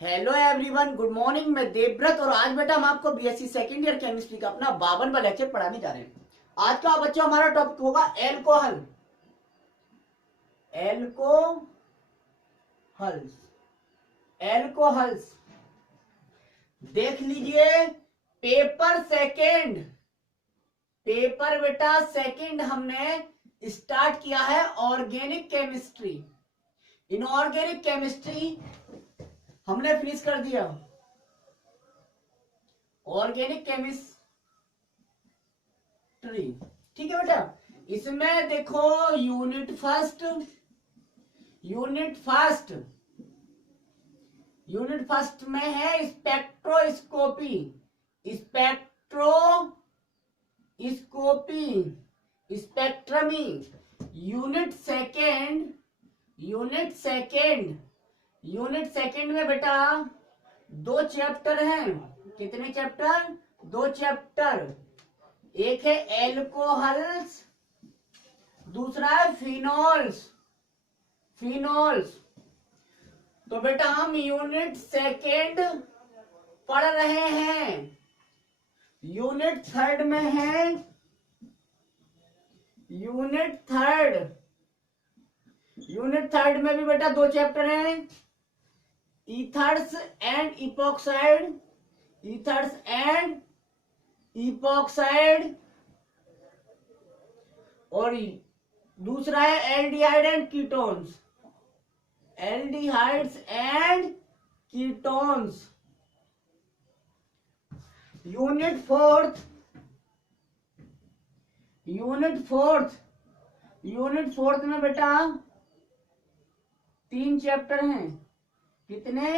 Hello everyone, good morning. मैं देवव्रत और आज बेटा हम आपको बीएससी सेकंड ईयर केमिस्ट्री का अपना 52वां लेक्चर पढ़ाने जा रहे हैं। आज का बच्चों हमारा टॉपिक होगा एल्कोहल। एल्कोहल्स एल्कोहल्स देख लीजिए। पेपर सेकंड, पेपर बेटा सेकंड हमने स्टार्ट किया है ऑर्गेनिक केमिस्ट्री। इनऑर्गेनिक केमिस्ट्री हमने फिनिश कर दिया। ऑर्गेनिक केमिस्ट्री ठीक है बेटा। इसमें देखो यूनिट फर्स्ट में है स्पेक्ट्रोस्कोपी। स्पेक्ट्रमी। यूनिट सेकंड में बेटा 2 चैप्टर हैं। कितने चैप्टर? 2 चैप्टर। एक है एल्कोहल्स, दूसरा है फिनोल्स। तो बेटा हम यूनिट सेकंड पढ़ रहे हैं। यूनिट थर्ड में है यूनिट थर्ड में भी बेटा 2 चैप्टर हैं, ईथर्स एंड इपॉक्साइड और दूसरा है aldehydes and ketones. Unit fourth में बेटा 3 चैप्टर हैं। कितने?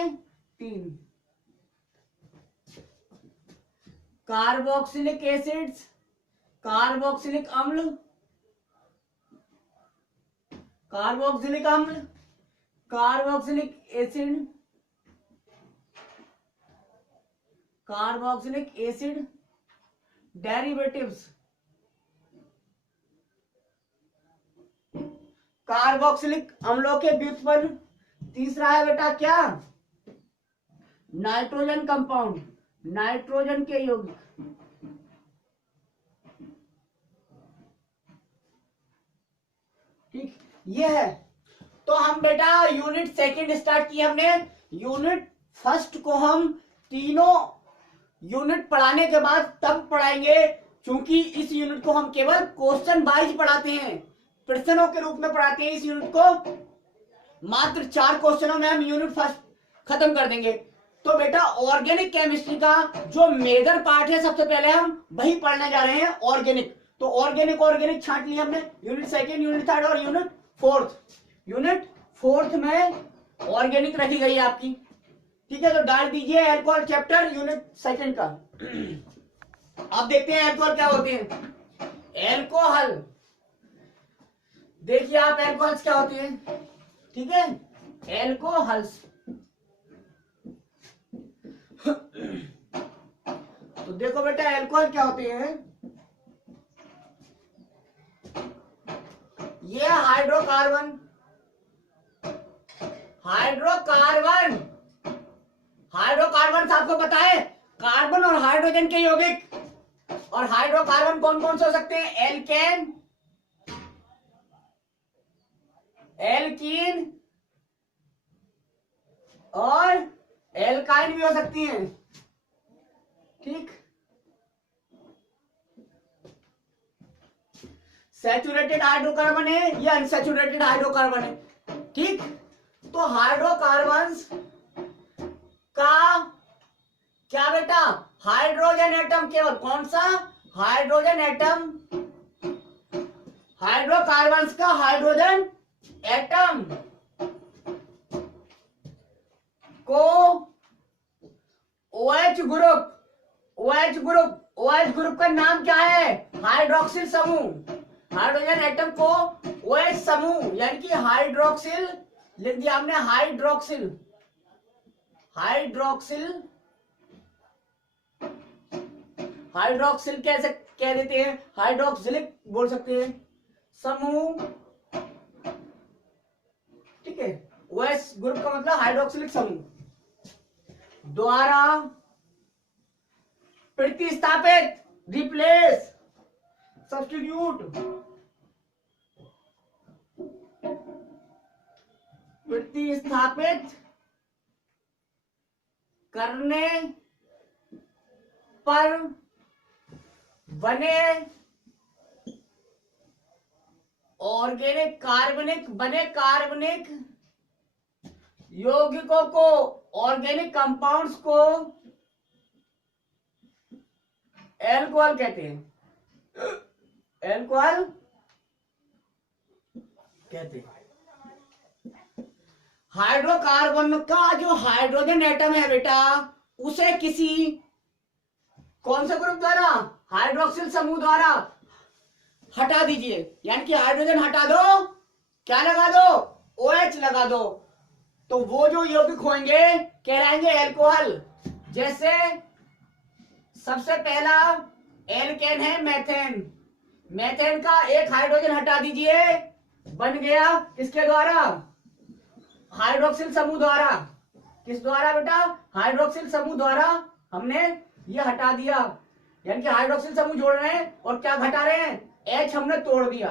3। कार्बोक्सिलिक एसिड्स, कार्बोक्सिलिक अम्ल, कार्बोक्सिलिक एसिड डेरिवेटिव्स। कार्बोक्सिलिक अम्लों के व्युत्पन्न। तीसरा है बेटा क्या? नाइट्रोजन कंपाउंड, नाइट्रोजन के यौगिक। ठीक, ये है। तो हम बेटा यूनिट सेकंड स्टार्ट किया हमने। यूनिट फर्स्ट को हम तीनों यूनिट पढ़ाने के बाद तब पढ़ाएंगे, क्योंकि इस यूनिट को हम केवल क्वेश्चन वाइज पढ़ाते हैं, प्रश्नों के रूप में पढ़ाते हैं। इस यूनिट को मात्र 4 क्वेश्चनों में हम यूनिट फर्स्ट खत्म कर देंगे। तो बेटा ऑर्गेनिक केमिस्ट्री का जो मेजर पार्ट है सबसे पहले हम वही पढ़ने जा रहे हैं, ऑर्गेनिक। तो ऑर्गेनिक छांट लिया हमने। यूनिट सेकंड, यूनिट थर्ड और यूनिट फोर्थ में ऑर्गेनिक रखी गई है आपकी। ठीक है, तो डाल दीजिए एल्कोहल चैप्टर यूनिट सेकंड का। अब देखते हैं एल्कोहल क्या होते हैं। एल्कोहल देखिए आप, एल्कोहल्स क्या होते हैं। ठीक है, एल्कोहल्स तो देखो बेटा एल्कोहल क्या होते हैं। ये हाइड्रोकार्बन आपको पता है, कार्बन और हाइड्रोजन के यौगिक। और हाइड्रोकार्बन कौन कौन से हो सकते हैं? एल्कीन और एल्काइन भी हो सकती हैं। ठीक, सैचुरेटेड हाइड्रोकार्बन है या अनसैचुरेटेड हाइड्रोकार्बन है। ठीक, तो हाइड्रोकार्बन्स का क्या बेटा? हाइड्रोजन एटम, केवल कौन सा? Hydrogen atom. हाइड्रोकार्बन्स का हाइड्रोजन एटम को OH ग्रुप का नाम क्या है? हाइड्रोक्सिल समूह। हाइड्रोजन एटम को OH समूह यानी कि हाइड्रोक्सिल लिख दिया हमने। हाइड्रोक्सिल कैसे कह देते हैं? हाइड्रोक्सिलिक बोल सकते हैं समूह। ठीक है, OH ग्रुप का मतलब हाइड्रोक्सिलिक समूह। द्वारा प्रतिस्थापित, रिप्लेस, सब्स्टिट्यूट, प्रतिस्थापित करने पर बने कार्बनिक यौगिकों को, ऑर्गेनिक कंपाउंड्स को एल्कोहल कहते हैं। एल्कोहल कहते हैं। हाइड्रोकार्बन का जो हाइड्रोजन एटम है बेटा, उसे किसी कौन से ग्रुप द्वारा, हाइड्रोक्सिल समूह द्वारा हटा दीजिए। यानी कि हाइड्रोजन हटा दो, क्या लगा दो, OH लगा दो, तो वो जो यौगिक होंगे कहलाएंगे एल्कोहल। जैसे सबसे पहला एल्केन है मेथेन। मेथेन का एक हाइड्रोजन हटा दीजिए, बन गया किसके द्वारा, हाइड्रोक्सिल समूह द्वारा। किस द्वारा बेटा, हाइड्रोक्सिल समूह द्वारा हमने ये हटा दिया। यानी कि हाइड्रोक्सिल समूह जोड़ रहे हैं और क्या घटा रहे हैं, H हमने तोड़ दिया।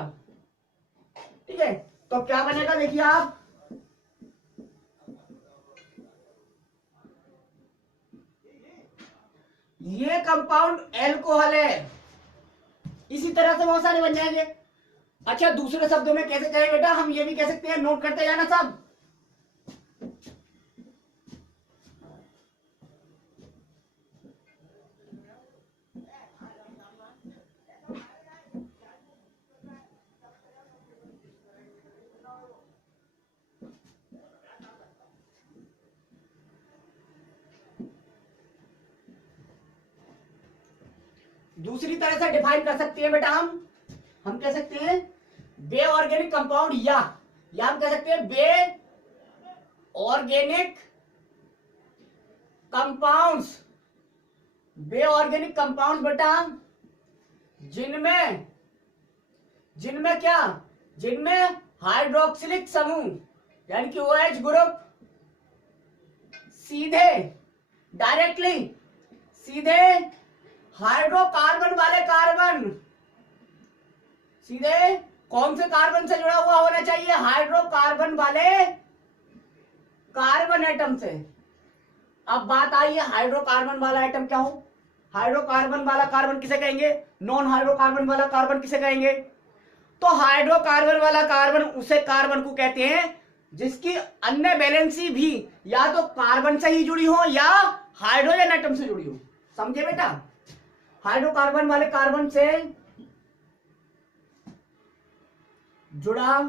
ठीक है, तो क्या बनेगा देखिए आप, ये कंपाउंड एल्कोहल है। इसी तरह से बहुत सारे बन जाएंगे। अच्छा, दूसरे शब्दों में कैसे कहें बेटा, हम ये भी कह सकते हैं, नोट करते जाना सब। दूसरी तरह से डिफाइन कर सकते हैं बेटा, हम कह सकते हैं बे ऑर्गेनिक कंपाउंड, या हम कह सकते हैं बे ऑर्गेनिक कंपाउंड्स। बे ऑर्गेनिक कंपाउंड बेटा जिनमें क्या, जिनमें हाइड्रोक्सिलिक समूह यानी कि OH ग्रुप सीधे हाइड्रोकार्बन वाले कार्बन, सीधे कौन से कार्बन से जुड़ा हुआ होना चाहिए, हाइड्रोकार्बन वाले कार्बन एटम से। अब बात आई है हाइड्रोकार्बन वाला एटम क्या हो, हाइड्रोकार्बन वाला कार्बन किसे कहेंगे, नॉन हाइड्रोकार्बन वाला कार्बन किसे कहेंगे। तो हाइड्रोकार्बन वाला कार्बन उसे कार्बन को कहते हैं जिसकी अन्य वैलेंसी भी या तो कार्बन से ही जुड़ी हो या हाइड्रोजन एटम से जुड़ी हो। समझे बेटा, हाइड्रोकार्बन वाले कार्बन से जुड़ा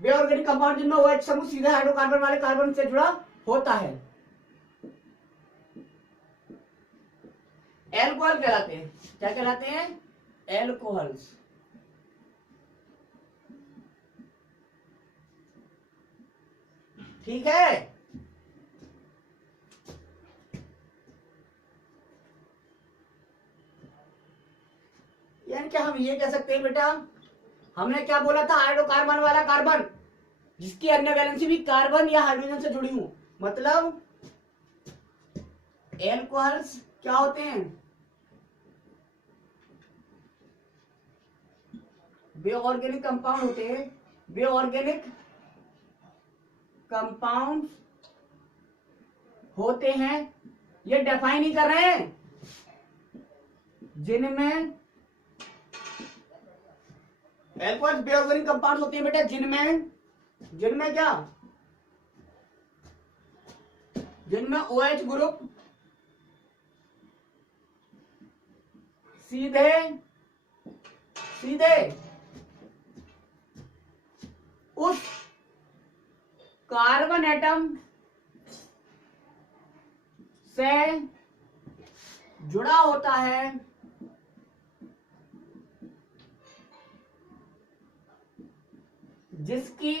बे ऑर्गेनिक कंपाउंड जिनमें OH समूह सीधे हाइड्रोकार्बन वाले कार्बन से जुड़ा होता है, एल्कोहल कहलाते हैं। क्या कहलाते हैं, एल्कोहल्स। ठीक है, यानी कि हम ये कह सकते हैं बेटा, हमने क्या बोला था, हाइड्रोकार्बन वाला कार्बन जिसकी अन्य वैलेंसी भी कार्बन या हाइड्रोजन से जुड़ी हो, मतलब एल्कोहल्स क्या होते हैं, बे ऑर्गेनिक कंपाउंड होते हैं। बे ऑर्गेनिक कंपाउंड होते हैं, ये डिफाइन ही कर रहे हैं, जिनमें एल्कोहल्स बे ऑर्गेनिक कंपाउंड होते हैं बेटा जिनमें क्या, जिनमें OH ग्रुप सीधे उस कार्बन एटम से जुड़ा होता है जिसकी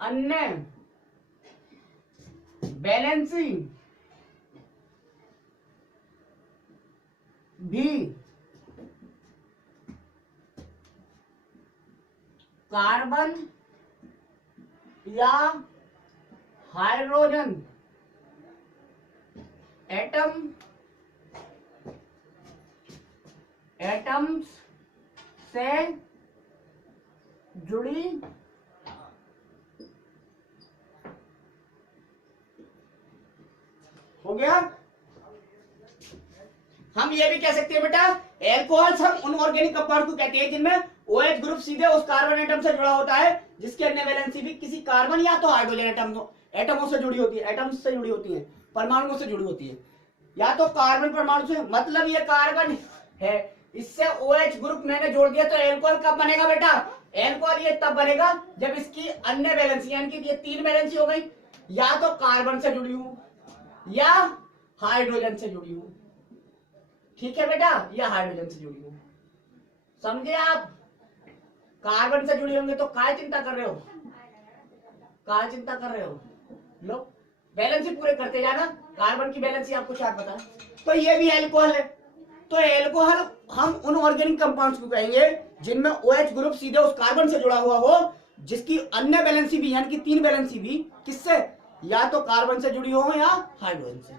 अन्य वैलेंसी भी कार्बन या हाइड्रोजन एटम्स से जुड़ी हो गया। हम ये भी कह सकते हैं बेटा एल्कोहल्स हम उन ऑर्गेनिक कंपाउंड को कहते हैं जिनमें OH ग्रुप सीधे उस कार्बन एटम से जुड़ा होता है जिसकी अन्य वैलेंसी भी किसी कार्बन या तो हाइड्रोजन एटमों से जुड़ी होती है, एटम्स से जुड़ी होती है, परमाणुओं से जुड़ी होती है, या तो कार्बन परमाणु से। मतलब ये कार्बन है, इससे OH ग्रुप मैंने जोड़ दिया, तो एल्कोहल कब बनेगा बेटा? एल्कोहल ये तब बनेगा जब इसकी अन्य वैलेंसी यानी कि ये 3 वैलेंसी हो गई, या तो कार्बन से जुड़ी हूं या हाइड्रोजन से जुड़ी हूं। ठीक है बेटा, या हाइड्रोजन से जुड़ी हूं। समझे आप? कार्बन से जुड़ी होंगे तो काय चिंता कर रहे हो? काय चिंता कर रहे हो? लो बैलेंस ही पूरे करते जाना। कार्बन की बैलेंस ही आपको क्या पता है। तो ये भी एल्कोहल है। तो एल्कोहल हम उन ऑर्गेनिक कंपाउंड्स को कहेंगे जिनमें OH ग्रुप सीधे उस कार्बन से जुड़ा हुआ हो जिसकी अन्य बैलेंसी भी यानी कि 3 बैलेंसी भी किससे? या तो कार्बन से जुड़ी हो या हाइड्रोजन से।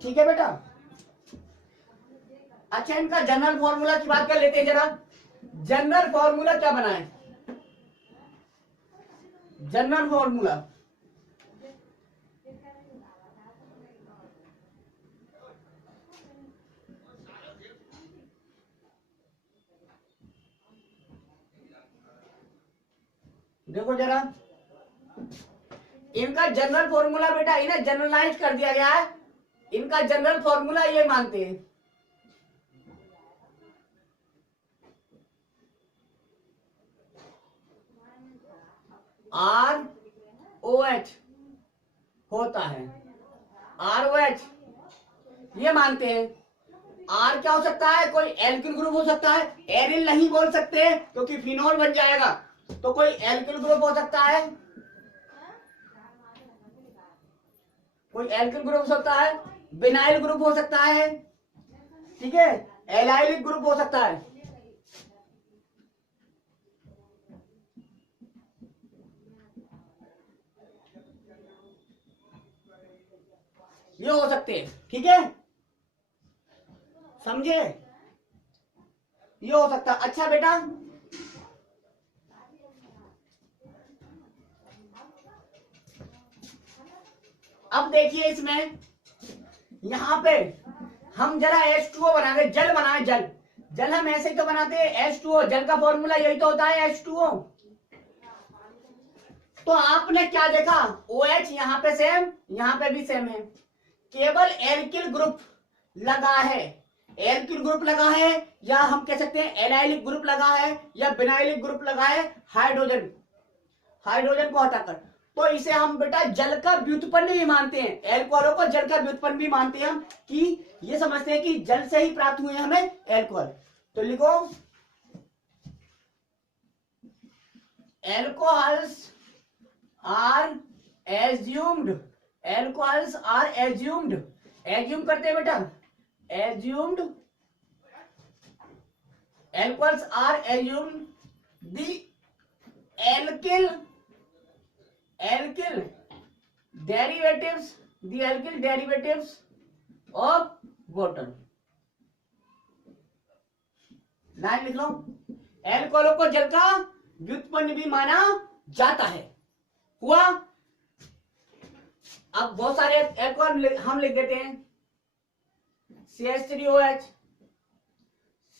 ठीक है बेटा। अच्छा, इनका जनरल फॉर्मूला की बात कर लेते हैं जरा। जनरल फॉर्मूला क्या बनाए? जनरल फॉर्मूला देखो जरा, इनका जनरल फॉर्मूला बेटा इन्हें जनरलाइज कर दिया गया है। इनका जनरल फॉर्मूला ये मानते हैं ROH होता है। ROH ये मानते हैं। R क्या हो सकता है? कोई एल्किल ग्रुप हो सकता है। एरिल नहीं बोल सकते क्योंकि फिनोल बन जाएगा, तो कोई एल्किल ग्रुप हो सकता है, कोई एल्किल ग्रुप हो सकता है, विनाइल ग्रुप हो सकता है, ठीक है, एलाइलिक ग्रुप हो सकता है। ये हो सकते हैं, ठीक है, समझे? ये हो सकता है। अच्छा बेटा, अब देखिए इसमें यहां पे हम जरा H2O बनाएंगे, जल बनाए। जल हम ऐसे ही तो बनाते हैं, H2O। जल का फॉर्मूला यही तो होता है, H2O। तो आपने क्या देखा? OH यहां पे सेम, यहां पे भी सेम है, केवल एल्किल ग्रुप लगा है। एल्किल ग्रुप लगा है, या हम कह सकते हैं एलाइलिक ग्रुप लगा है, या विनाइलिक ग्रुप लगा है, हाइड्रोजन को हटाकर। तो इसे हम बेटा जल का व्युत्पन्न भी मानते हैं। एल्कोहलों को जल का व्युत्पन्न भी मानते हैं हम, कि ये समझते हैं कि जल से ही प्राप्त हुए हमें एल्कोहल। तो लिखो alcohols are assumed. Alcohols are assumed, assume करते हैं बेटा, assumed. Alcohols are assumed the alkyl derivatives of water। Line लिख लो, एल्कोहलों को जल का व्युत्पन्न भी माना जाता है। हुआ? अब बहुत सारे एल्कोहल हम लिख देते हैं, CH3OH,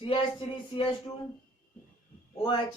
CH3CH2OH,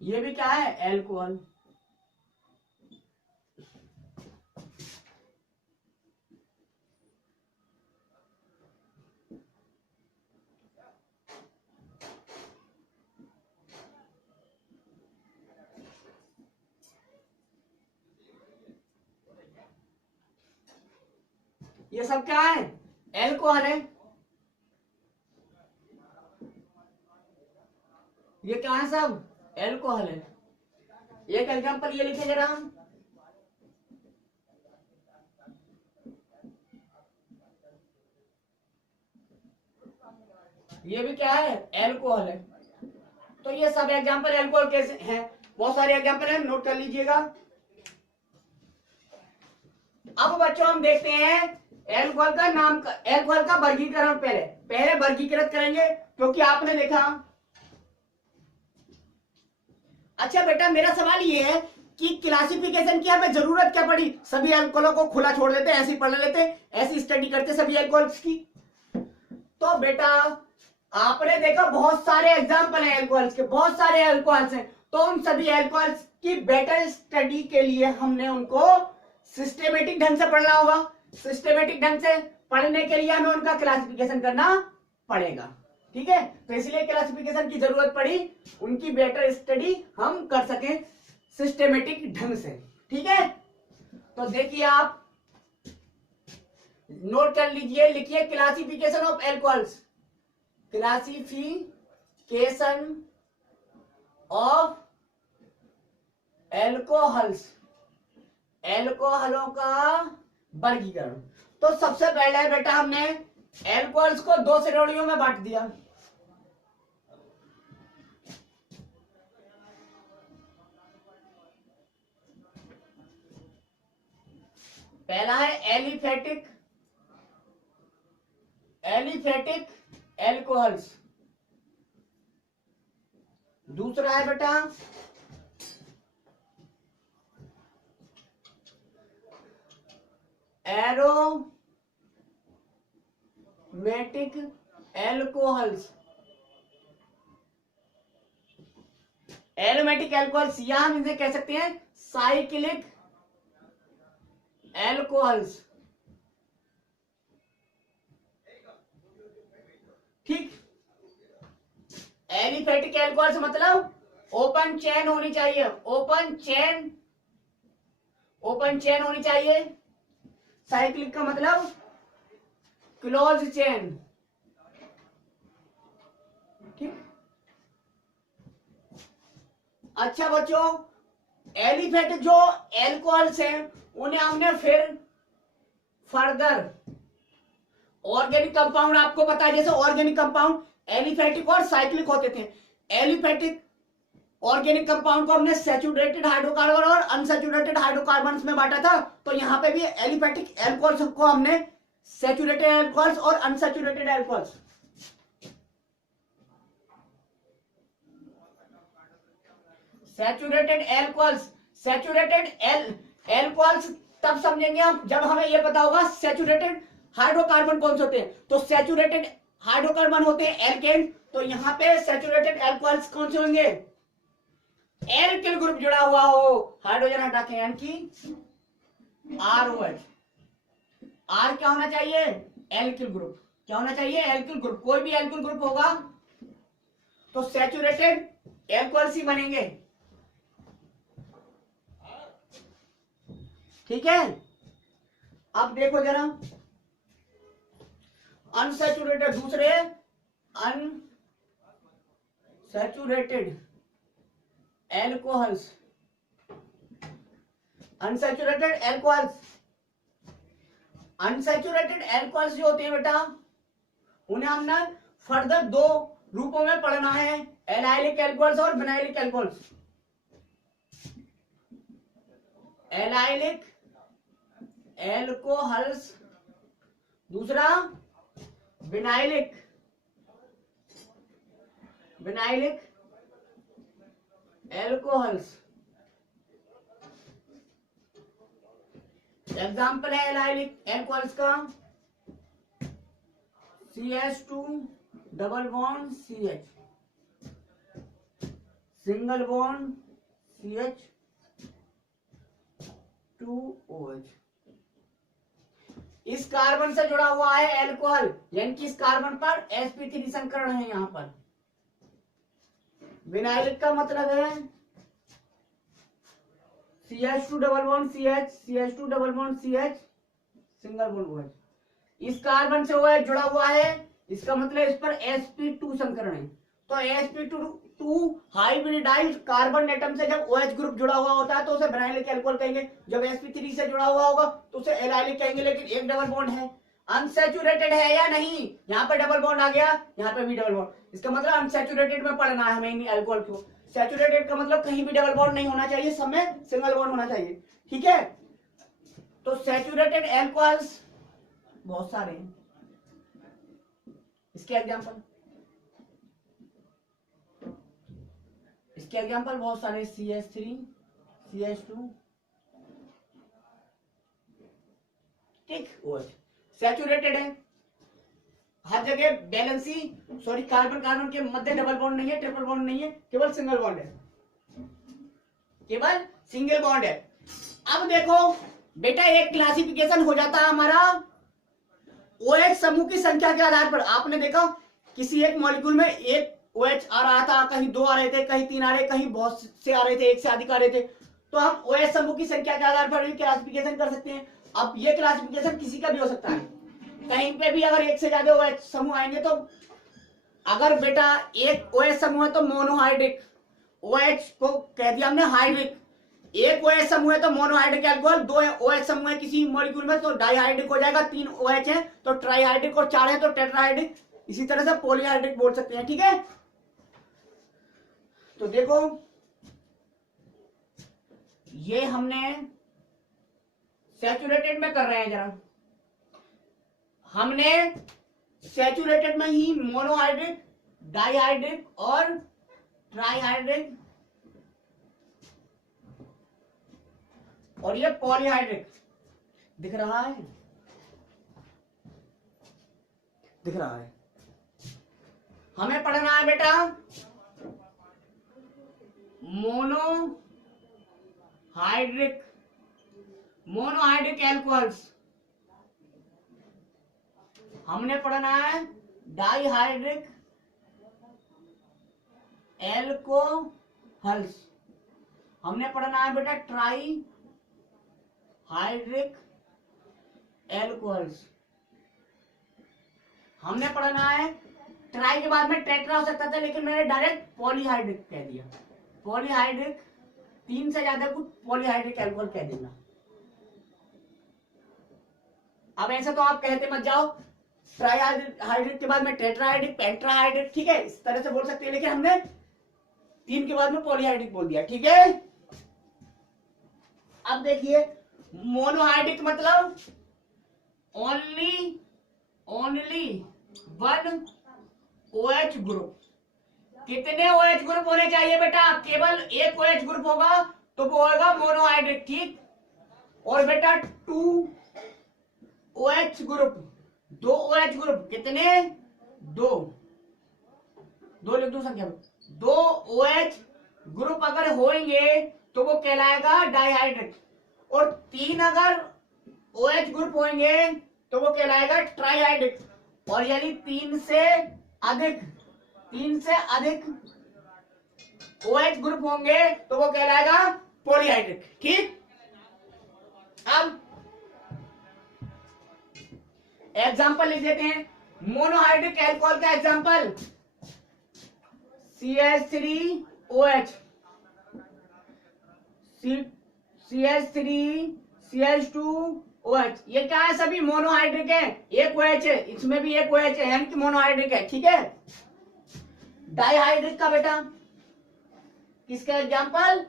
ये भी क्या है? एल्कोहल। ये सब क्या है, एल्कोहल है। ये क्या है, सब एल्कोहल है। एक एग्जांपल ये लिखे जरा हम, ये भी क्या है, एल्कोहल है। तो ये सब एग्जांपल एल्कोहल कैसे हैं, बहुत सारे एग्जांपल हैं, नोट कर लीजिएगा। अब बच्चों हम देखते हैं एल्कोहल का नाम, एल्कोहल का वर्गीकरण। पहले पहले वर्गीकृत करेंगे, क्योंकि आपने देखा। अच्छा बेटा, मेरा सवाल ये है कि क्लासिफिकेशन की हमें जरूरत क्या पड़ी, सभी अल्कोहलों को खुला छोड़ देते, ऐसे ही पढ़ लेते, ऐसी स्टडी करते सभी अल्कोहल्स की। तो बेटा आपने देखा बहुत सारे एग्जाम्पल हैं एल्कोहल्स के, बहुत सारे अल्कोहल्स हैं। तो उन सभी अल्कोहल्स की बेटर स्टडी के लिए हमने उनको सिस्टेमेटिक ढंग से पढ़ना होगा। सिस्टेमेटिक ढंग से पढ़ने के लिए हमें उनका क्लासिफिकेशन करना पड़ेगा, ठीक है। तो इसलिए क्लासिफिकेशन की जरूरत पड़ी, उनकी बेटर स्टडी हम कर सकें सिस्टेमेटिक ढंग से, ठीक है। तो देखिए आप नोट कर लीजिए, लिखिए classification of alcohols, classification of alcohols, एल्कोहलों का वर्गीकरण। तो सबसे पहले बेटा हमने एल्कोहल्स को दो श्रेणियों में बांट दिया। पहला है एलिफेटिक, एलिफेटिक एल्कोहल्स। दूसरा है बेटा एरोमेटिक एल्कोहल्स। एरोमेटिक एल्कोहल्स या हम इसे कह सकते हैं साइक्लिक एल्कोहल्स, ठीक। एलिफेटिक एल्कोहल्स मतलब ओपन चेन होनी चाहिए, ओपन चेन, ओपन चेन होनी चाहिए। साइक्लिक का मतलब क्लोज चेन, ठीक। अच्छा बच्चों, एलिफेटिक जो एल्कोहल्स हैं उन्हें हमने फिर फर्दर ऑर्गेनिक कंपाउंड, आपको पता है जैसे ऑर्गेनिक कंपाउंड एलिफेटिक और साइक्लिक होते थे। एलिफेटिक ऑर्गेनिक कंपाउंड को हमने सैचुरेटेड हाइड्रोकार्बन और अनसैचुरेटेड हाइड्रोकार्बन में बांटा था। तो यहां पे भी एलिफेटिक एल्कोहल्स को हमने सैचुरेटेड एल्कोहल्स और unsaturated alcohols. Saturated alcohols, saturated alcohols तब समझेंगे हम जब हमें यह पता होगा सैचुरेटेड हाइड्रोकार्बन कौन से होते हैं। तो सैचुरेटेड हाइड्रोकार्बन होते हैं एल्केन, तो यहां पे सैचुरेटेड एल्कोहल्स कौन से होंगे, एल्किल ग्रुप जुड़ा हुआ हो, हाइड्रोजन हटा के यानी कि ROH। आर क्या होना चाहिए, एल्किल ग्रुप। क्या होना चाहिए, एल्किल ग्रुप। कोई भी एल्किल ग्रुप होगा तो सैचुरेटेड एल्कोहल्स ही बनेंगे, ठीक है। अब देखो जरा अनसैचुरेटेड, दूसरे unsaturated alcohols, unsaturated alcohols. Unsaturated alcohols जो होते हैं बेटा उन्हें हमने फर्दर दो रूपों में पढ़ना है, एलाइलिक एल्कोहल्स और विनाइलिक एल्कोहल्स। एलाइलिक एल्कोहल्स, दूसरा विनाइलिक, विनाइलिक एल्कोहल्स। एग्जाम्पल है एलाइलिक एल्कोहल्स का CH2 double bond CH, single bond CH2OH। इस कार्बन से जुड़ा हुआ है एल्कोहल, यानी कि इस कार्बन पर sp3 संकरण है यहां पर। विनाइलिक का मतलब है CH2 double bond CH, CH2 double bond CH, single bond OH। इस कार्बन से OH जुड़ा हुआ है, इसका मतलब इस पर sp2 संकरण है। तो sp2 हाइब्रिडाइज्ड कार्बन एटम से जब OH ग्रुप जुड़ा हुआ होता है तो उसे विनाइलिक अल्कोहल कहेंगे। जब sp3 से जुड़ा हुआ होगा तो उसे एलाइलिक कहेंगे। लेकिन एक डबल बॉन्ड है, अनसैचुरेटेड है या नहीं, यहाँ पे डबल बॉन्ड आ गया, यहाँ पे भी डबल बॉन्ड। इसका मतलब अनसैचुरेटेड में पढ़ना है हमें इन अल्कोहल को। सैचुरेटेड का मतलब कहीं भी डबल बॉन्ड नहीं होना चाहिए, सब में सिंगल बॉन्ड होना चाहिए, ठीक है। तो सैचुरेटेड अल्कोहल्स बहुत सारे हैं। इसके एग्जांपल बहुत सारे, CH3, CH2, ठीक, OH सैचुरेटेड है हर जगह। बैलेंसी सॉरी, कार्बन कार्बन के मध्य डबल बॉन्ड नहीं है, ट्रिपल बॉन्ड नहीं है, केवल सिंगल बॉन्ड है, केवल सिंगल बॉन्ड है। अब देखो बेटा, एक क्लासिफिकेशन हो जाता है हमारा OH समूह की संख्या के आधार पर। आपने देखा किसी एक मॉलिक्यूल में एक OH आ रहा था, कहीं 2 आ रहे थे, कहीं 3 आ रहे, कहीं बहुत से आ रहे थे, एक से अधिक आ रहे थे। तो हम OH समूह की संख्या के आधार पर भी क्लासिफिकेशन कर सकते हैं। अब ये क्लासिफिकेशन किसी का भी हो सकता है, कहीं पे भी अगर एक से ज्यादा OH समूह आएंगे तो अगर बेटा एक OH समूह है तो मोनोहाइड्रिक, OH को कह दिया हमने हाइड्रिक। एक OH समूह है तो मोनोहाइड्रिक अल्कोहल, 2 OH समूह है किसी मॉलिक्यूल में तो डाइहाइड्रिक हो जाएगा, 3 OH है तो ट्राइहाइड्रिक और 4 है तो टेट्राहाइड्रिक। इसी तरह से पॉलीहाइड्रिक बोल सकते हैं, ठीक है। तो देखो ये हमने सैचुरेटेड में कर रहे हैं, जरा हमने सैचुरेटेड में ही मोनोहाइड्रिक, डाइहाइड्रिक और ट्राइहाइड्रिक और ये पॉलीहाइड्रिक दिख रहा है, दिख रहा है। हमें पढ़ना है बेटा मोनोहाइड्रिक एल्कोहल्स। हमने पढ़ना है डाइहाइड्रिक एल्कोहल्स। हमने पढ़ना है बेटा ट्राइहाइड्रिक एल्कोहल्स। हमने पढ़ना है, ट्राई के बाद में टेट्रा हो सकता था लेकिन मैंने डायरेक्ट पॉलीहाइड्रिक कह दिया। पॉलीहाइड्रिक 3 से ज्यादा कुछ पॉलीहाइड्रिक एल्कोहल कह देना। अब ऐसा तो आप कहते मत जाओ ट्राइहाइड्रिक के बाद में टेट्राहाइड्रिक, पेंट्राहाइड्रिक, ठीक है, इस तरह से बोल सकते हैं, लेकिन हमने 3 के बाद में पॉलीहाइड्रिक बोल दिया, ठीक है। अब देखिए मोनोहाइड्रिक मतलब ओनली 1 OH ग्रुप। कितने OH ग्रुप होने चाहिए बेटा? केवल एक OH ग्रुप होगा तो वो होगा मोनोहाइड्रिक, ठीक। और बेटा 2 OH ग्रुप, 2 OH ग्रुप, कितने? 2 लिख दो संख्या में। 2 OH ग्रुप अगर होंगे तो वो कहलाएगा डाइहाइड्रिक, और 3 अगर OH ग्रुप होंगे तो वो कहलाएगा ट्राइहाइड्रिक, और यदि 3 से अधिक OH ग्रुप होंगे तो वो कहलाएगा पॉलीहाइड्रिक, ठीक। अब एग्जाम्पल लिख देते हैं मोनोहाइड्रिक एल्कोहल का एग्जाम्पल CH3OH, CH3, CH2OH, ये क्या है? सभी मोनोहाइड्रिक है, एक OH है, इसमें भी एक OH है, यानी कि मोनोहाइड्रिक है, ठीक है। डाइहाइड्रिक का बेटा किसका एग्जाम्पल?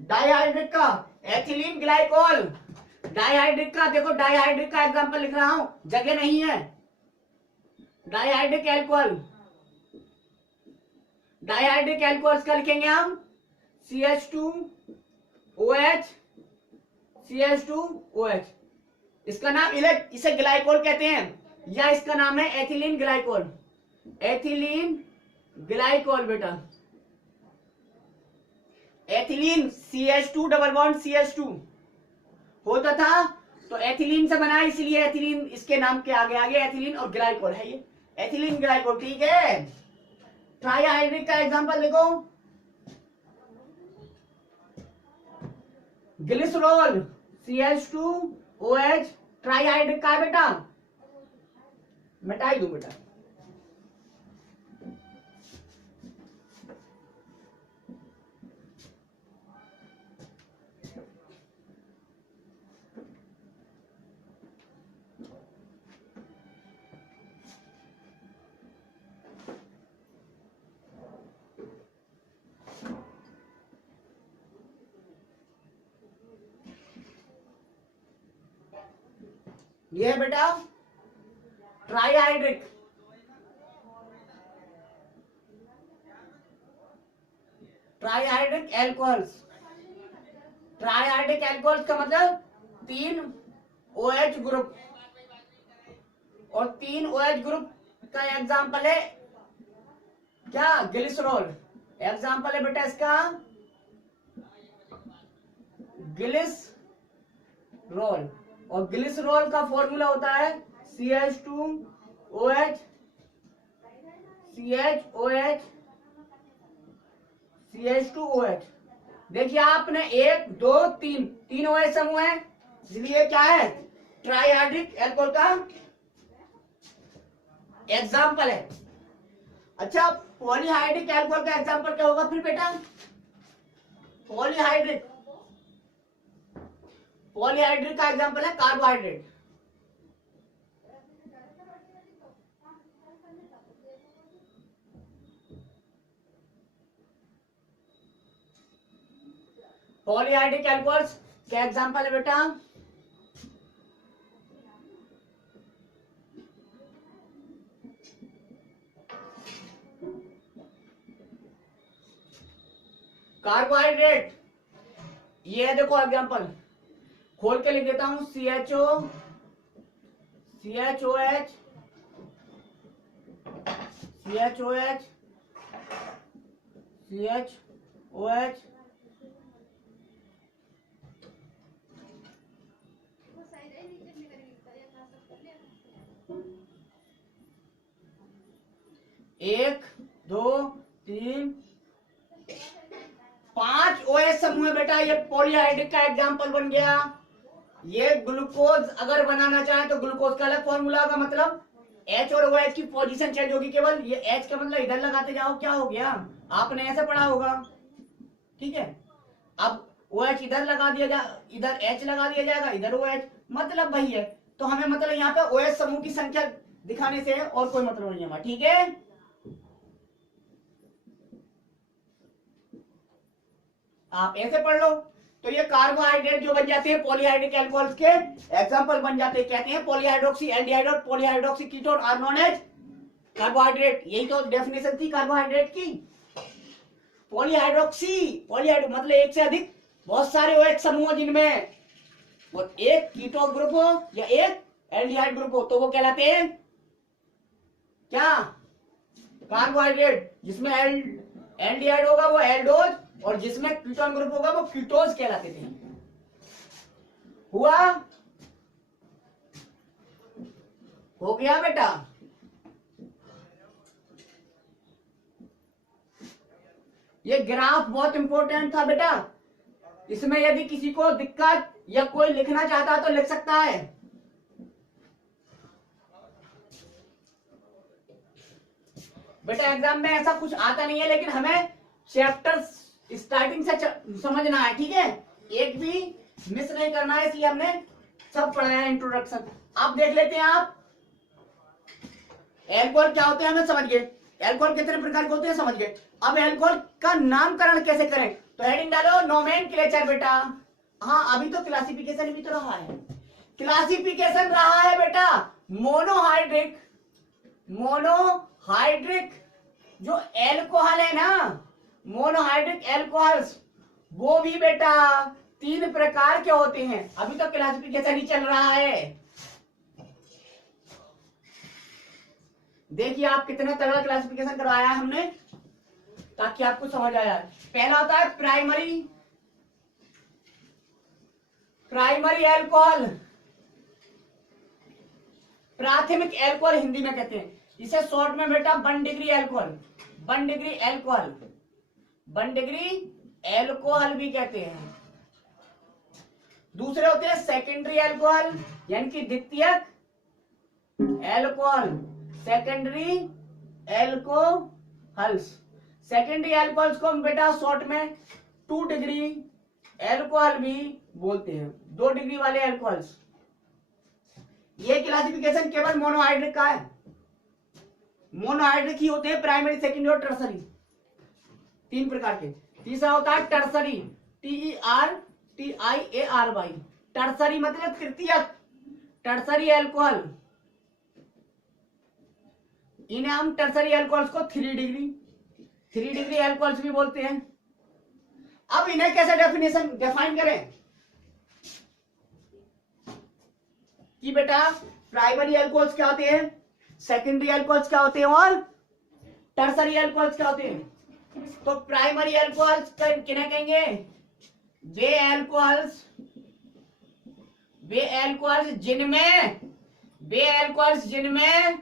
डाइहाइड्रिक का एथिलीन ग्लाइकोल। डाइहाइड्रिक का देखो, डाइहाइड्रिक का एग्जाम्पल लिख रहा हूं, जगह नहीं है। डाइहाइड्रिक एल्कोहल, डाइहाइड्रिक एल्कोहल का लिखेंगे हम CH2OH, CH2OH। इसका नाम इसे ग्लाइकोल कहते हैं, या इसका नाम है एथिलीन ग्लाइकोल। एथिलीन ग्लाइकोल बेटा, ethylene CH2 double bond CH2 होता था तो एथिलीन से बना, इसलिए एथिलीन इसके नाम के आगे एथिलीन, और ग्लाइकोल है ये एथिलीन ग्लाइकोल, ठीक है। ट्राइहाइड्रिक का एग्जांपल देखो, ग्लिसरॉल CH2OH ट्राइहाइड्रिक का है बेटा, मिटा ही दूं बेटा। ये है बेटा trihydric, trihydric alcohols. Trihydric alcohols का मतलब 3 OH ग्रुप, और 3 OH ग्रुप का एग्जाम्पल है क्या, ग्लिसरॉल। एग्जाम्पल है बेटा इसका ग्लिसरॉल, और ग्लिसरॉल का फॉर्मूला होता है CH2OH CHOH CH2OH। देखिए आपने 1 2 3 OH समूह है, इसलिए क्या है, ट्राईहाइड्रिक एल्कोहल का एग्जाम्पल है। अच्छा, पॉलीहाइड्रिक एल्कोहल का एग्जाम्पल क्या होगा फिर बेटा, पॉलीहाइड्रिक का एग्जाम्पल है कार्बोहाइड्रेट। पॉलीहाइड्रिक एल्कोहल्स क्या एग्जाम्पल है बेटा, कार्बोहाइड्रेट। ये है देखो एग्जाम्पल, खोल के लिख देता हूं, CHO CHOH CHOH CHOH एक 2 3 5 OH समूह है बेटा, ये पॉलीहाइड्रिक का एग्जाम्पल बन गया। ये ग्लूकोज अगर बनाना चाहे तो ग्लूकोज का अलग फॉर्मूला होगा, मतलब H और OH की पोजीशन चेंज होगी केवल। ये H का मतलब इधर लगाते जाओ, क्या हो गया, आपने ऐसे पढ़ा होगा, ठीक है। अब OH इधर लगा दिया जा, इधर H लगा दिया जाएगा, इधर OH, मतलब वही है। तो हमें मतलब यहाँ पे OH समूह की संख्या दिखाने से और कोई मतलब नहीं है, ठीक है। आप ऐसे पढ़ लो, तो ये कार्बोहाइड्रेट जो बन जाते हैं पॉलीहाइड्रिक अल्कोहल्स के एग्जांपल बन जाते हैं। कहते हैं पॉलीहाइड्रोक्सी एल्डिहाइड और polyhydroxy ketone are known as carbohydrate. यही तो डेफिनेशन थी कार्बोहाइड्रेट की। पॉलीहाइड्रोक्सी, पॉलीहाइड्रो मतलब एक से अधिक बहुत सारे OH समूह जिनमें और एक कीटोन ग्रुप हो या एक एल्डिहाइड ग्रुप हो, तो वो कहलाते हैं क्या, कार्बोहाइड्रेट। जिसमें एल्डिहाइड होगा वो एल्डोज, और जिसमें कीटोन ग्रुप होगा वो कीटोज कहलाते थे। हुआ, हो गया बेटा। ये ग्राफ बहुत इंपॉर्टेंट था बेटा, इसमें यदि किसी को दिक्कत या कोई लिखना चाहता तो लिख सकता है। बेटा एग्जाम में ऐसा कुछ आता नहीं है, लेकिन हमें चैप्टर स्टार्टिंग से समझना है, ठीक है। एक भी मिस नहीं करना है, इसलिए हमने सब पढ़ाया है इंट्रोडक्शन। आप देख लेते हैं, आप एल्कोहल क्या होते हैं हमें समझ गए, एल्कोहल कितने प्रकार के होते हैं समझ गए। अब एल्कोहल का नामकरण कैसे करें, तो हेडिंग डालो नोमेनक्लेचर बेटा। हाँ, अभी तो क्लासिफिकेशन भी तो रहा है, क्लासिफिकेशन रहा है बेटा। मोनोहाइड्रिक, मोनोहाइड्रिक जो एल्कोहल है ना, मोनोहाइड्रिक एल्कोहल्स, वो भी बेटा 3 प्रकार के होते हैं। अभी तो क्लासिफिकेशन ही चल रहा है। देखिए आप कितना तगड़ा क्लासिफिकेशन करवाया है हमने, ताकि आपको समझ आया। पहला होता है प्राइमरी, प्राइमरी एल्कोहल, प्राथमिक एल्कोहल हिंदी में कहते हैं। इसे शॉर्ट में बेटा 1 degree alcohol, 1 degree alcohol, 1 degree alcohol भी कहते हैं। दूसरे होते हैं सेकेंडरी एल्कोहल, यानी कि द्वितीयक alcohol, secondary alcohols. Secondary alcohols को हम बेटा शॉर्ट में 2 डिग्री एल्कोहल भी बोलते हैं, 2 डिग्री वाले एल्कोहल्स। ये क्लासिफिकेशन केवल मोनोहाइड्रिक का है, मोनोहाइड्रिक ही होते हैं, प्राइमरी सेकेंडरी और टर्सरी 3 प्रकार के। तीसरा होता है टर्सरी, TERTIARY, टर्सरी मतलब तृतीयक, टर्सरी एल्कोहल, इन्हें हम टर्सरी एल्कोहल्स को 3 डिग्री एल्कोहल्स भी बोलते हैं। अब इन्हें कैसे डिफाइन करें कि बेटा प्राइमरी एल्कोहल्स क्या होते हैं, सेकेंडरी एल्कोहल्स क्या होते हैं और टर्सरी एल्कोहल्स क्या होते हैं। तो प्राइमरी एल्कोहल्स किन्हें कहेंगे, वे एल्कोहल्स जिनमें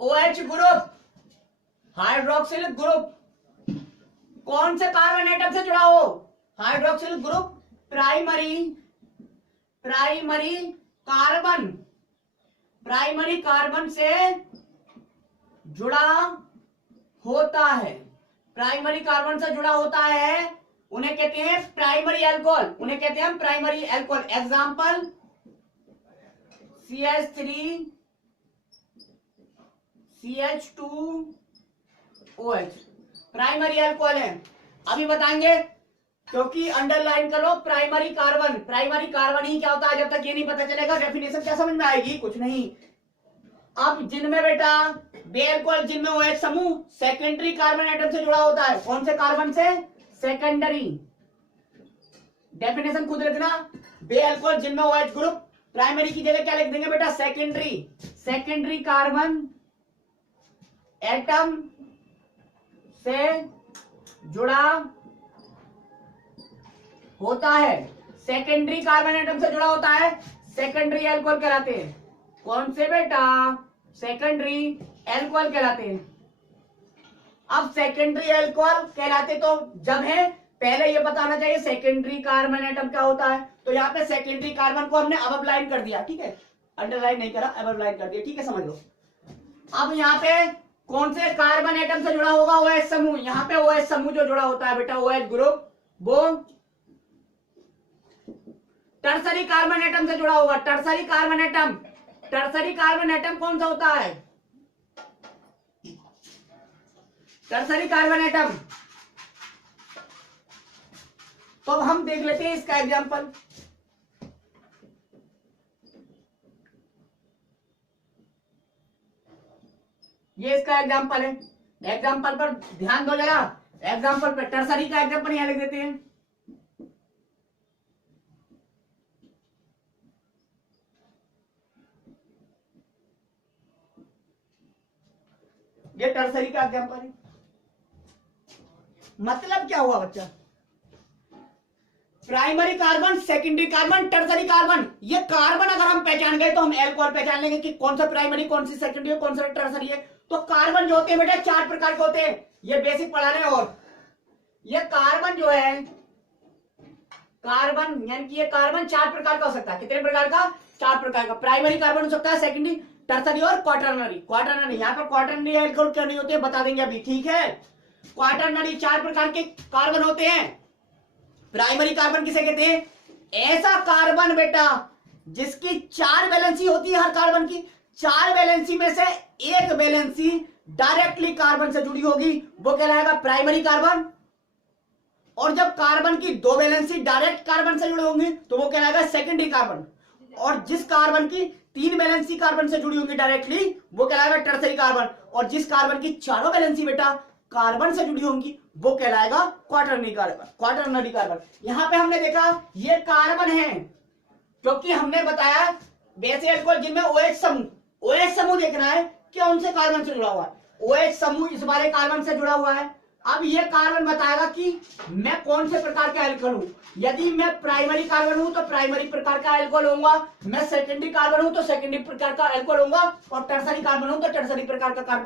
OH ग्रुप, हाइड्रोक्सिल ग्रुप कौन से कार्बन एटम से जुड़ा हो, हाइड्रोक्सिल ग्रुप प्राइमरी कार्बन से जुड़ा होता है, प्राइमरी कार्बन से जुड़ा होता है, उन्हें कहते हैं प्राइमरी एल्कोहल, उन्हें कहते हैं primary alcohol. Example CH3 CH2OH primary alcohol है। अभी बताएंगे, क्योंकि अंडरलाइन करो प्राइमरी कार्बन ही क्या होता है, जब तक ये नहीं पता चलेगा डेफिनेशन क्या समझ में आएगी, कुछ नहीं। अब जिनमें बेटा बे एल्कोहल जिनमें OH समूह सेकेंडरी कार्बन एटम से जुड़ा होता है, कौन से कार्बन से, सेकेंडरी। डेफिनेशन खुद लिखना, बे एल्कोहल जिनमें OH ग्रुप, प्राइमरी की जगह क्या लिख देंगे बेटा, सेकेंडरी कार्बन एटम से जुड़ा होता है, सेकेंडरी कार्बन एटम से जुड़ा होता है, सेकेंडरी एल्कोहल कहलाते हैं। कौन से बेटा, सेकेंडरी एल्कोहल कहलाते हैं। अब सेकेंडरी एल्कोहल कहलाते तो जब है, पहले ये बताना चाहिए सेकेंडरी कार्बन एटम क्या होता है। तो यहाँ पे सेकेंडरी कार्बन को हमने अब लाइन कर दिया, ठीक है, अंडरलाइन नहीं करा, अब लाइन कर दिया, ठीक है, समझ लो। अब यहाँ पे कौन से कार्बन एटम से जुड़ा होगा, OH समूह। यहाँ पे OH समूह जो जुड़ा होता है बेटा, OH ग्रुप, वो टर्सरी कार्बन एटम से जुड़ा होगा। टर्सरी कार्बन एटम कौन सा होता है, टर्सरी कार्बन एटम। तो अब हम देख लेते हैं इसका एग्जांपल। ये इसका एग्जांपल है, एग्जांपल पर ध्यान दो जरा, एग्जांपल पर टर्सरी का एग्जांपल यहां लिख देते हैं। ये टर्सरी का एग्जांपल है। मतलब क्या हुआ बच्चा, primary carbon, secondary carbon, tertiary carbon, ये कार्बन अगर हम पहचान गए तो हम एल्कोहल पहचान लेंगे कि कौन सा प्राइमरी, कौन सी सेकेंडरी, कौन सा टर्सरी है। तो कार्बन जो होते हैं बेटा 4 प्रकार के होते हैं, ये बेसिक पढ़ाने। और ये कार्बन जो है, कार्बन यानी कि ये कार्बन 4 प्रकार का हो सकता है। कितने प्रकार का, 4 प्रकार का। प्राइमरी कार्बन हो सकता है, सेकेंडरी, टर्सरी और क्वाटरनरी। यहाँ पर क्वाटरनरी एल्कोहल क्यों नहीं होते बता देंगे अभी, ठीक है। क्वाटरनरी 4 प्रकार के कार्बन होते हैं। प्राइमरी कार्बन किसे कहते हैं, ऐसा कार्बन बेटा जिसकी 4 वैलेंसी होती है हर कार्बन की, 4 वैलेंसी में से एक वैलेंसी डायरेक्टली कार्बन से जुड़ी होगी, वो कहलाएगा प्राइमरी कार्बन। और जब कार्बन की 2 वैलेंसी डायरेक्ट कार्बन से जुड़े होंगे तो वो कहलाएगा सेकेंडरी कार्बन। और जिस कार्बन की 3 वैलेंसी कार्बन से जुड़ी होंगी डायरेक्टली, वो कहलाएगा टर्सरी कार्बन। और जिस कार्बन की 4 वैलेंसी बेटा कार्बन से जुड़ी होंगी, वो कहलाएगा क्वाटरनरी कार्बन। यहां पे हमने देखा ये कार्बन है, क्योंकि हमने बताया वैसे एल्कोहल जिनमें OH समूह देखना है कि उनसे कार्बन से जुड़ा हुआ है। OH समूह इस वाले कार्बन से जुड़ा हुआ है। अब ये कार्बन बताएगा कि मैं कौन से प्रकार का एल्कोहल हूं। यदि मैं प्राइमरी कार्बन हूं तो प्राइमरी प्रकार का एल्कोहल होऊंगा, मैं सेकेंडरी कार्बन हूं तो सेकेंडरी प्रकार का एल्कोहल होऊंगा, और टर्सरी कार्बन हूं तो टर्सरी प्रकार का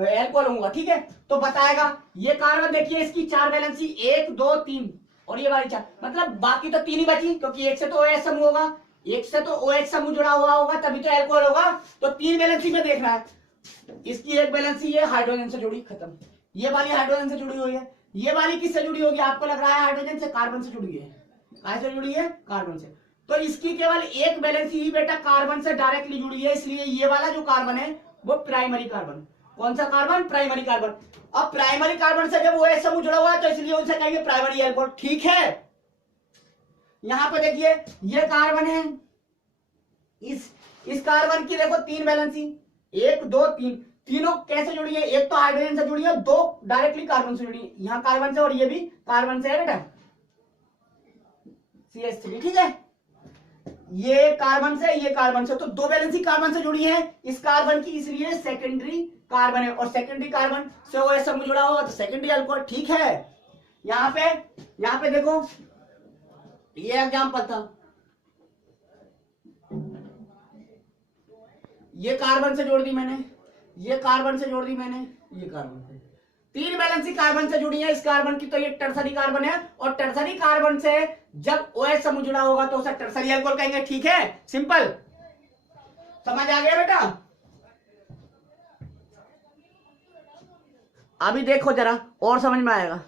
एल्कोहल होऊंगा, ठीक है। तो बताएगा ये कार्बन, देखिए इसकी 4 वैलेंसी 1 2 3 और ये वाली 4, मतलब बाकी तो 3 ही बची, क्योंकि एक से तो OH समूह होगा, एक से तो OH समूह जुड़ा हुआ होगा, तभी तो एल्कोहल होगा। तो 3 वैलेंसी में देखना है। इसकी एक वैलेंसी ये हाइड्रोजन से जुड़ी, खत्म। ये वाली हाइड्रोजन से जुड़ी हुई है, ये वाली किससे जुड़ी होगी? आपको लग रहा है हाइड्रोजन से, कार्बन से जुड़ी है। कैसे जुड़ी है? कार्बन से। तो इसकी केवल एक वैलेंसी ही बेटा कार्बन से डायरेक्टली जुड़ी है, इसलिए ये वाला जो कार्बन है वो प्राइमरी कार्बन। कौन सा कार्बन? Primary carbon. अब प्राइमरी कार्बन से जब OH समूह जुड़ा हुआ है तो इसलिए उनसे कहेंगे प्राइमरी एल्कोहल, ठीक है। यहां पर देखिए ये कार्बन है, इस कार्बन की देखो 3 वैलेंसी, 1 2 3, तीनों कैसे जुड़ी है? एक तो हाइड्रोजन से जुड़ी है, 2 डायरेक्टली कार्बन से जुड़ी है। यहां कार्बन से और ये भी कार्बन से है बेटा, CH3, ठीक है। ये कार्बन से, ये कार्बन से, तो 2 वैलेंसी कार्बन से जुड़ी है इस कार्बन की, इसलिए सेकेंडरी कार्बन है। और सेकेंडरी कार्बन से OH समूह जुड़ा होगा तो सेकेंडरी अल्कोहल, ठीक है। यहां पे देखो ये एग्जांपल था, ये कार्बन से जोड़ दी मैंने, ये कार्बन से जोड़ दी मैंने, ये कार्बन से, 3 वैलेंसी कार्बन से जुड़ी है इस कार्बन की, तो ये टर्सरी कार्बन है। और टर्सरी कार्बन से जब OH समूह जुड़ा होगा तो उसे टर्सरी अल्कोहल कहेंगे, ठीक है। सिंपल, समझ आ गया बेटा? अभी देखो जरा और समझ में आएगा।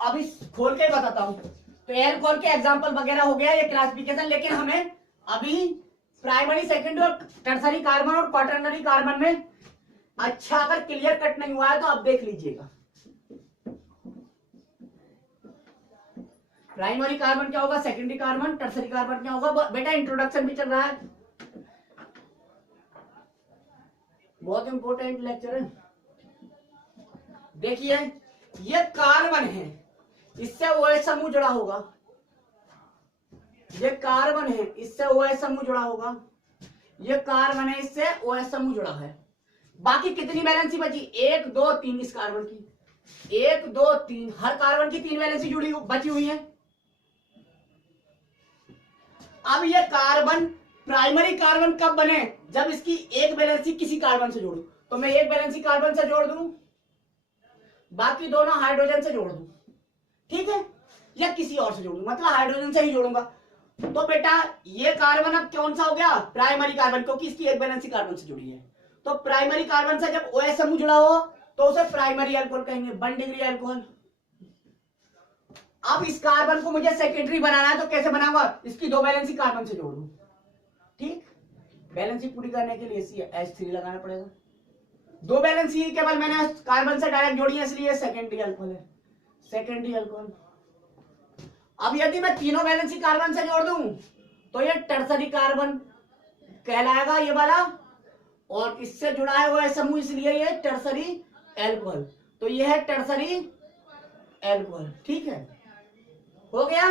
अभी खोल के बताता हूं। तो एल्कोहल के एग्जांपल वगैरह हो गया ये क्लासिफिकेशन, लेकिन हमें अभी प्राइमरी, सेकेंडरी और टर्सरी कार्बन और क्वाटरनरी कार्बन में अच्छा अगर क्लियर कट नहीं हुआ है तो आप देख लीजिएगा। प्राइमरी कार्बन क्या होगा, सेकेंडरी कार्बन, टर्सरी कार्बन क्या होगा बेटा, इंट्रोडक्शन भी चल रहा है, बहुत इंपॉर्टेंट लेक्चर है। देखिए ये कार्बन है, इससे OH समूह जुड़ा होगा, ये कार्बन है, इससे OH समूह जुड़ा होगा, ये कार्बन है, इससे OH समूह जुड़ा है। बाकी कितनी वैलेंसी बची? 1 2 3 इस कार्बन की, 1 2 3, हर कार्बन की 3 वैलेंसी जुड़ी बची हुई है। अब ये कार्बन प्राइमरी कार्बन कब बने? जब इसकी एक वैलेंसी किसी कार्बन से जोड़ू, तो मैं एक वैलेंसी कार्बन से जोड़ दूं, बाकी दोनों हाइड्रोजन से जोड़ दूं, ठीक है, या किसी और से जोड़ूं, मतलब हाइड्रोजन से ही जोड़ूंगा। तो बेटा ये कार्बन अब कौन सा हो गया? प्राइमरी कार्बन, क्योंकि इसकी एक वैलेंसी कार्बन से जुड़ी है। तो प्राइमरी कार्बन से जब OH समूह जुड़ा हो तो उसे प्राइमरी अल्कोहल कहेंगे, 1 डिग्री अल्कोहल। अब इस कार्बन को मुझे सेकेंडरी बनाना है तो कैसे बनाऊंगा? इसकी 2 वैलेंसी कार्बन से जोड़ दूं, ठीक। बैलेंसी पूरी करने के लिए H3 लगाना पड़ेगा। 2 वैलेंसी केवल मैंने कार्बन से डायरेक्ट जोड़ी है, इसलिए सेकेंडरी अल्कोहल है, सेकेंडरी अल्कोहल। अब यदि मैं तीनों वैलेंसी कार्बन से जोड़ दूं तो ये टर्सरी कार्बन कहलाएगा, ये वाला, और इससे जुड़ा है वो समूह, इसलिए ये टर्सरी एल्कोहल। तो ये है टर्सरी एल्कोहल, ठीक है, हो गया।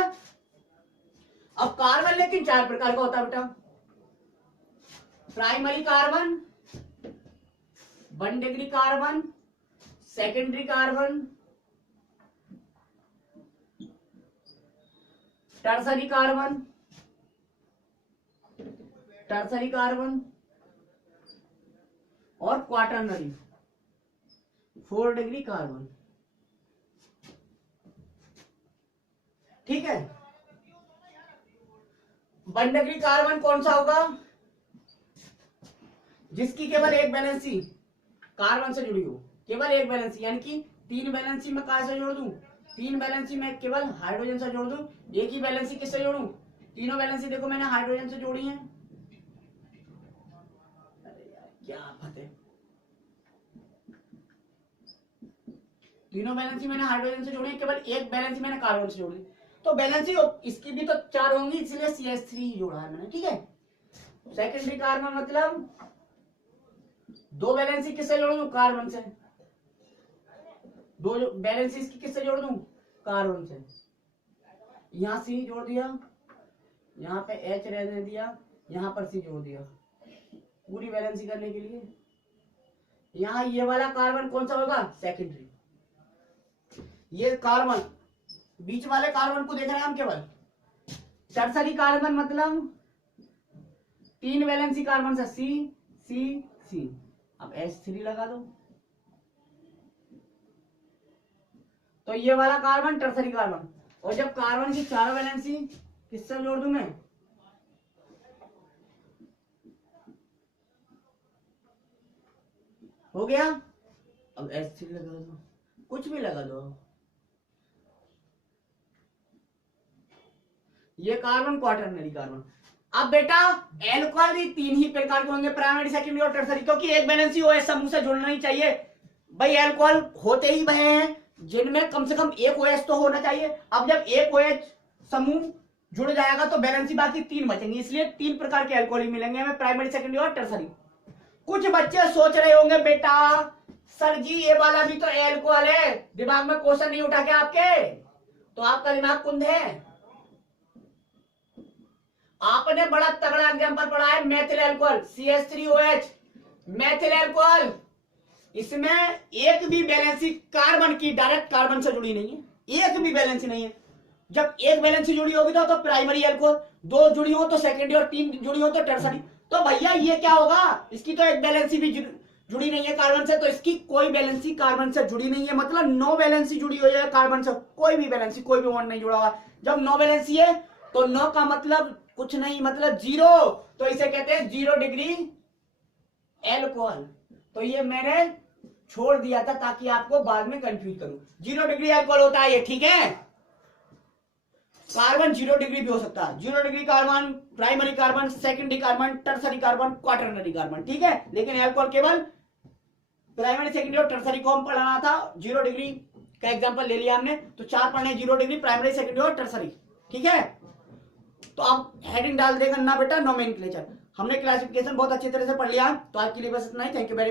अब कार्बन लेकिन 4 प्रकार का होता है बेटा, primary carbon, 1 degree carbon, secondary carbon, tertiary carbon, tertiary carbon और क्वाटरनरी 4 डिग्री कार्बन, ठीक है। 1 डिग्री कार्बन कौन सा होगा? जिसकी केवल एक वैलेंसी कार्बन से जुड़ी हो, केवल एक वैलेंसी, यानी कि 3 वैलेंसी में कहां से जोड़ दूं? 3 वैलेंसी में केवल हाइड्रोजन से जोड़ दूं। एक ही वैलेंसी किससे जोड़ूं? तीनों वैलेंसी देखो मैंने हाइड्रोजन से जोड़ी है। अरे यार क्या आफत है, तीनों वैलेंसी मैंने हाइड्रोजन से जोड़ी है, केवल एक वैलेंसी मैंने कार्बन से जोड़ी। तो वैलेंसी इसकी भी तो 4 होंगी, इसलिए CH3 जोड़ा है मैंने, ठीक है। सेकेंडरी कार्बन मतलब 2 वैलेंसी किससे जोड़ दूं? कार्बन से। 2 वैलेंसी इसकी किससे जोड़ दूं? कार्बन से। यहां C जोड़ दिया, यहां पे H रहने दिया, यहां पर C जोड़ दिया पूरी वैलेंसी करने के लिए। यहां ये वाला कार्बन कौन सा होगा? सेकेंडरी। ये कार्बन, बीच वाले कार्बन को देख रहे हैं हम केवल। टर्सरी कार्बन मतलब 3 वैलेंसी कार्बन से C C C। अब H3 लगा दो, तो ये वाला कार्बन टर्सरी कार्बन। और जब कार्बन की 4 वैलेंसी किससे जोड़ दूं मैं? हो गया। अब H3 लगा दो, कुछ भी लगा दो। ये कार्बन, क्वाटरनरी कार्बन। अब बेटा एल्कोहल भी तीन ही प्रकार के होंगे, प्राइमरी, सेकेंडरी और टर्सरी, क्योंकि एक वैलेंसी OH समूह से जुड़ना ही चाहिए भाई। एल्कोहल होते ही वह हैं जिनमें कम से कम एक OH तो होना चाहिए। अब जब एक OH समूह जुड़ जाएगा तो वैलेंसी बाकी तीन बचेंगे, इसलिए तीन प्रकार के एल्कोहल ही मिलेंगे हमें, प्राइमरी, सेकेंडरी और टर्सरी। कुछ बच्चे सोच रहे होंगे बेटा सर जी ये वाला भी तो एल्कोहल है, दिमाग में क्वेश्चन नहीं उठा क्या आपके? तो आपका दिमाग कुंद है। आपने बड़ा तगड़ा एग्जांपल पढ़ा है methyl alcohol, CH3OH, methyl alcohol. इसमें एक भी वैलेंसी कार्बन की डायरेक्ट कार्बन से जुड़ी नहीं है, एक भी वैलेंसी नहीं है। जब एक वैलेंसी जुड़ी होगी तो प्राइमरी एल्कोहल, दो जुड़ी हो तो सेकेंडरी और तीन जुड़ी हो तो टर्सरी। तो भैया ये क्या होगा, इसकी तो एक वैलेंसी भी जुड़ी नहीं है कार्बन से, तो इसकी कोई वैलेंसी कार्बन से जुड़ी नहीं है, मतलब नो वैलेंसी जुड़ी हुई है कार्बन से, कोई भी वैलेंसी, कोई भी बॉन्ड नहीं जुड़ा हुआ। जब नो वैलेंसी है तो नो का मतलब कुछ नहीं, मतलब जीरो, तो इसे कहते हैं 0 डिग्री एल्कोहल। तो ये मैंने छोड़ दिया था ताकि आपको बाद में कंफ्यूज करूं। 0 डिग्री एल्कोहल होता है ये, ठीक है। कार्बन 0 डिग्री भी हो सकता है, 0 degree carbon, primary carbon, secondary carbon, tertiary carbon, quaternary carbon, ठीक है। लेकिन एल्कोहल केवल प्राइमरी, सेकेंडरी और टर्सरी को हम पढ़ाना था। 0 डिग्री का एग्जांपल ले लिया हमने, तो चार पढ़ने 0 डिग्री, प्राइमरी, सेकेंडरी और टर्सरी, ठीक है। तो आप हेडिंग डाल देगा ना बेटा नोमेनक्लेचर। हमने क्लासिफिकेशन बहुत अच्छी तरह से पढ़ लिया, तो आज के लिए बस इतना ही। Thank you very much.